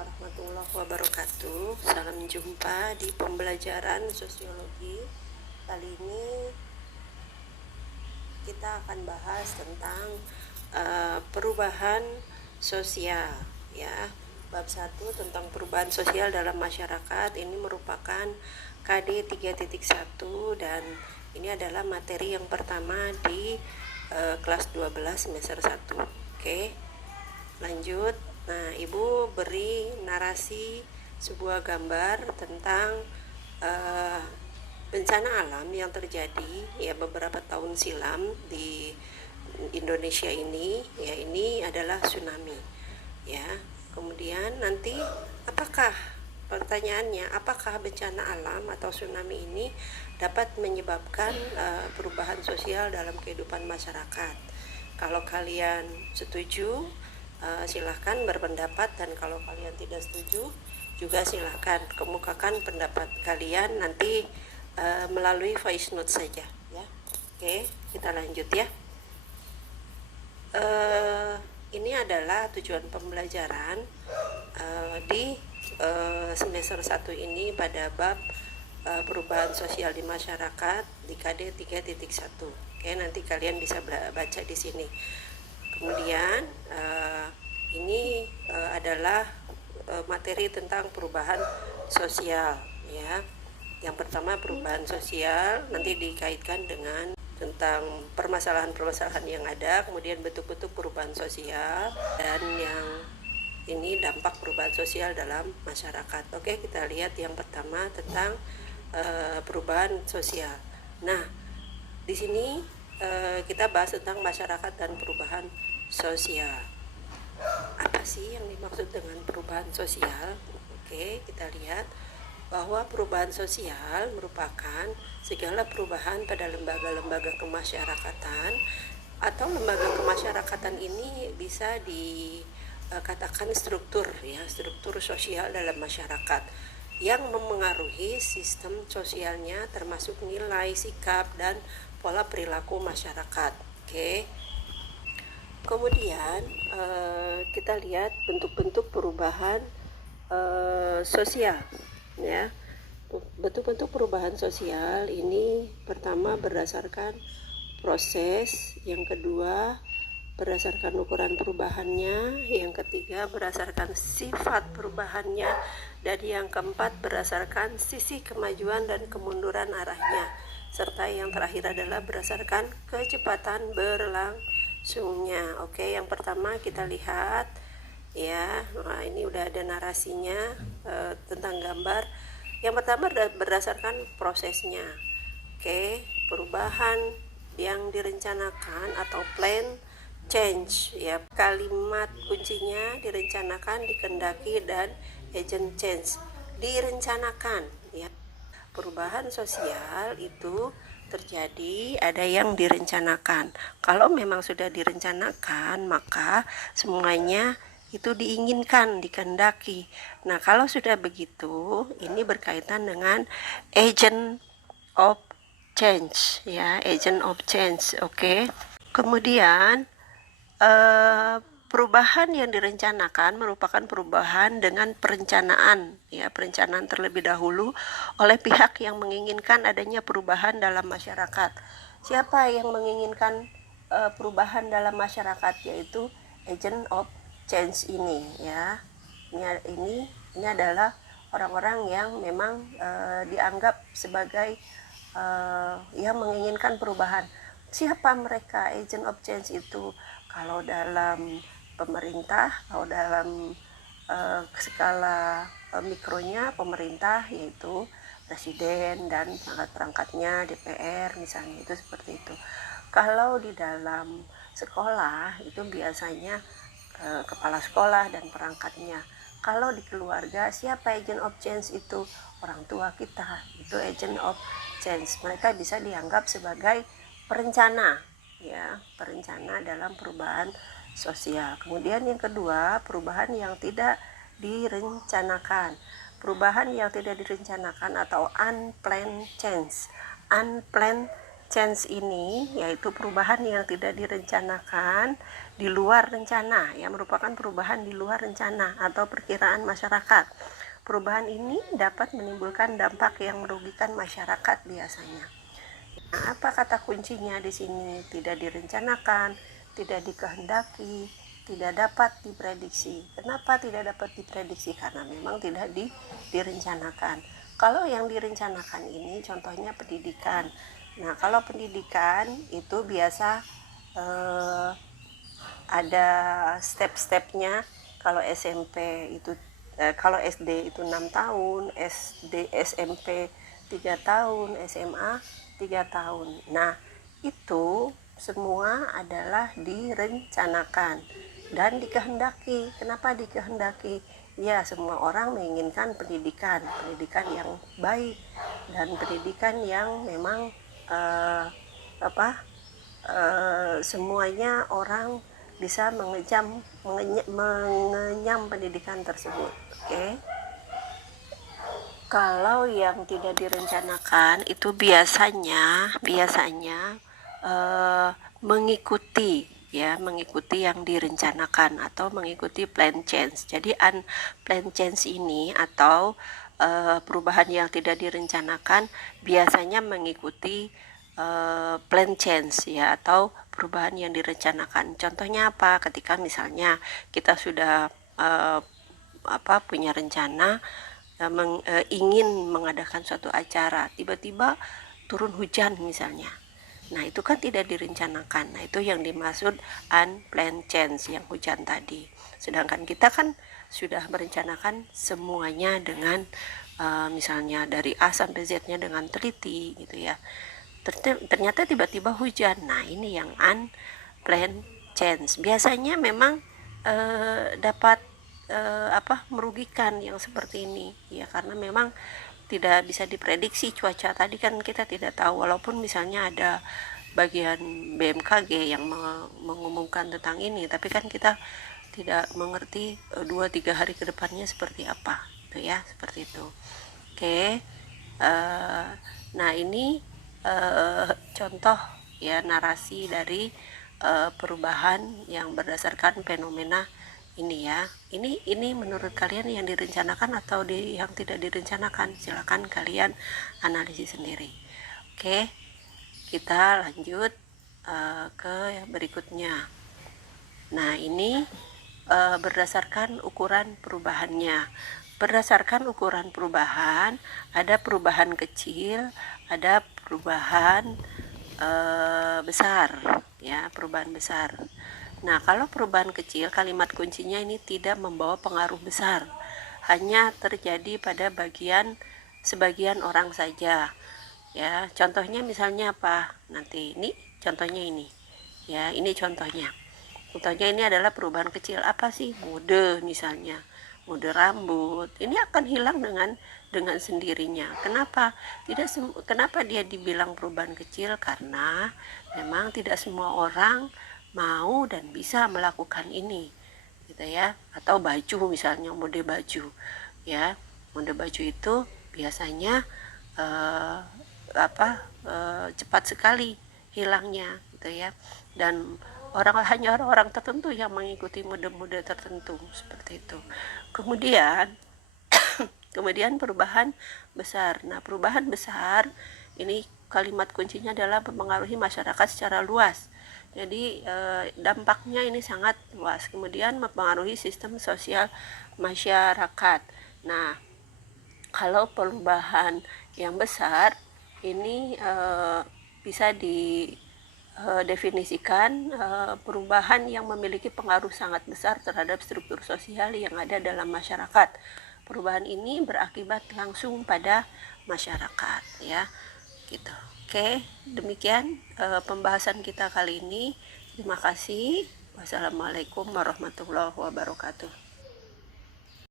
warahmatullahi wabarakatuh. Salam jumpa di pembelajaran sosiologi. Kali ini kita akan bahas tentang perubahan sosial, ya. Bab 1 tentang perubahan sosial dalam masyarakat. Ini merupakan KD 3.1 dan ini adalah materi yang pertama di kelas 12 semester 1. Oke. Lanjut. Nah, Ibu beri narasi sebuah gambar tentang bencana alam yang terjadi ya beberapa tahun silam di Indonesia ini. Ya, ini adalah tsunami. Ya. Kemudian nanti pertanyaannya, apakah bencana alam atau tsunami ini dapat menyebabkan perubahan sosial dalam kehidupan masyarakat? Kalau kalian setuju, silahkan berpendapat, dan kalau kalian tidak setuju juga silahkan kemukakan pendapat kalian nanti melalui voice note saja, ya. Oke, kita lanjut ya. Ini adalah tujuan pembelajaran di semester 1 ini pada bab perubahan sosial di masyarakat di KD 3.1. Oke, nanti kalian bisa baca di sini. Kemudian ini adalah materi tentang perubahan sosial, ya. Yang pertama, perubahan sosial nanti dikaitkan dengan tentang permasalahan-permasalahan yang ada, kemudian bentuk-bentuk perubahan sosial, dan yang ini dampak perubahan sosial dalam masyarakat. Oke, kita lihat yang pertama tentang perubahan sosial. Nah, di sini kita bahas tentang masyarakat dan perubahan sosial. Apa sih yang dimaksud dengan perubahan sosial? Oke, kita lihat bahwa perubahan sosial merupakan segala perubahan pada lembaga-lembaga kemasyarakatan, atau lembaga kemasyarakatan ini bisa dikatakan struktur, ya, struktur sosial dalam masyarakat yang memengaruhi sistem sosialnya, termasuk nilai, sikap, dan pola perilaku masyarakat. Oke. Kemudian kita lihat bentuk-bentuk perubahan sosial, ya. Bentuk-bentuk perubahan sosial ini pertama berdasarkan proses, yang kedua berdasarkan ukuran perubahannya, yang ketiga berdasarkan sifat perubahannya, dan yang keempat berdasarkan sisi kemajuan dan kemunduran arahnya, serta yang terakhir adalah berdasarkan kecepatan berlangsungnya. Oke, yang pertama kita lihat, ya. Nah, ini udah ada narasinya tentang gambar. Yang pertama berdasarkan prosesnya. Oke, perubahan yang direncanakan atau plan change, ya. Kalimat kuncinya direncanakan, dikehendaki, dan agent change. Direncanakan, ya. Perubahan sosial itu terjadi, ada yang direncanakan. Kalau memang sudah direncanakan, maka semuanya itu diinginkan, dikehendaki. Nah, kalau sudah begitu, ini berkaitan dengan agent of change, ya, agent of change. Oke. Kemudian perubahan yang direncanakan merupakan perubahan dengan perencanaan, ya, perencanaan terlebih dahulu oleh pihak yang menginginkan adanya perubahan dalam masyarakat. Siapa yang menginginkan perubahan dalam masyarakat? Yaitu agent of change ini, ya. Ini adalah orang-orang yang memang dianggap sebagai yang menginginkan perubahan. Siapa mereka, agent of change itu? Kalau dalam pemerintah, kalau dalam skala mikronya pemerintah, yaitu presiden dan perangkat-perangkatnya, DPR misalnya, itu seperti itu. Kalau di dalam sekolah itu biasanya kepala sekolah dan perangkatnya. Kalau di keluarga, siapa agent of change itu? Orang tua kita, itu agent of change. Mereka bisa dianggap sebagai perencana, ya, perencana dalam perubahan sosial. Kemudian yang kedua, perubahan yang tidak direncanakan. Perubahan yang tidak direncanakan atau unplanned change. Unplanned change ini yaitu perubahan yang tidak direncanakan di luar rencana, ya, merupakan perubahan di luar rencana atau perkiraan masyarakat. Perubahan ini dapat menimbulkan dampak yang merugikan masyarakat biasanya. Nah, apa kata kuncinya di sini? Tidak direncanakan, tidak dikehendaki, tidak dapat diprediksi. Kenapa tidak dapat diprediksi? Karena memang tidak direncanakan. Kalau yang direncanakan ini contohnya pendidikan. Nah, kalau pendidikan itu biasa ada step-stepnya. Kalau SMP itu kalau SD itu 6 tahun, SMP 3 tahun, SMA 3 tahun. Nah, itu semua adalah direncanakan dan dikehendaki. Kenapa dikehendaki? Ya, semua orang menginginkan pendidikan yang baik dan pendidikan yang memang semuanya orang bisa mengenyam pendidikan tersebut. Oke. Kalau yang tidak direncanakan itu biasanya mengikuti yang direncanakan atau mengikuti plan change. Jadi unplanned change ini atau perubahan yang tidak direncanakan biasanya mengikuti plan change, ya, atau perubahan yang direncanakan. Contohnya apa? Ketika misalnya kita sudah punya rencana ingin mengadakan suatu acara, tiba-tiba turun hujan misalnya. Nah, itu kan tidak direncanakan. Nah, itu yang dimaksud unplanned change, yang hujan tadi. Sedangkan kita kan sudah merencanakan semuanya dengan misalnya dari A sampai Z-nya dengan teliti gitu ya. Ternyata tiba-tiba hujan. Nah, ini yang unplanned change. Biasanya memang dapat merugikan yang seperti ini, ya, karena memang tidak bisa diprediksi cuaca. Tadi kan kita tidak tahu, walaupun misalnya ada bagian BMKG yang mengumumkan tentang ini, tapi kan kita tidak mengerti 2-3 hari ke depannya seperti apa, gitu ya, seperti itu. Oke. Nah, ini contoh, ya, narasi dari perubahan yang berdasarkan fenomena ini, ya. Ini menurut kalian yang direncanakan atau yang tidak direncanakan? Silakan kalian analisis sendiri. Oke, kita lanjut ke yang berikutnya. Nah, ini berdasarkan ukuran perubahannya. Berdasarkan ukuran perubahan, ada perubahan kecil, ada perubahan besar, ya, perubahan besar. Nah, kalau perubahan kecil, kalimat kuncinya ini tidak membawa pengaruh besar, hanya terjadi pada sebagian orang saja, ya. Contohnya misalnya apa? Nanti ini contohnya ini, ya, ini contohnya ini adalah perubahan kecil. Apa sih? Mode, misalnya mode rambut, ini akan hilang dengan sendirinya. Kenapa dia dibilang perubahan kecil? Karena memang tidak semua orang mau dan bisa melakukan ini, gitu ya. Atau baju, misalnya mode baju, ya, mode baju itu biasanya cepat sekali hilangnya, gitu ya. Dan hanya orang tertentu yang mengikuti mode-mode tertentu, seperti itu. Kemudian perubahan besar. Nah, perubahan besar ini kalimat kuncinya adalah mempengaruhi masyarakat secara luas. Jadi dampaknya ini sangat luas. Kemudian mempengaruhi sistem sosial masyarakat. Nah, kalau perubahan yang besar ini bisa didefinisikan perubahan yang memiliki pengaruh sangat besar terhadap struktur sosial yang ada dalam masyarakat. Perubahan ini berakibat langsung pada masyarakat, ya, gitu. Oke, demikian pembahasan kita kali ini. Terima kasih. Wassalamualaikum warahmatullahi wabarakatuh.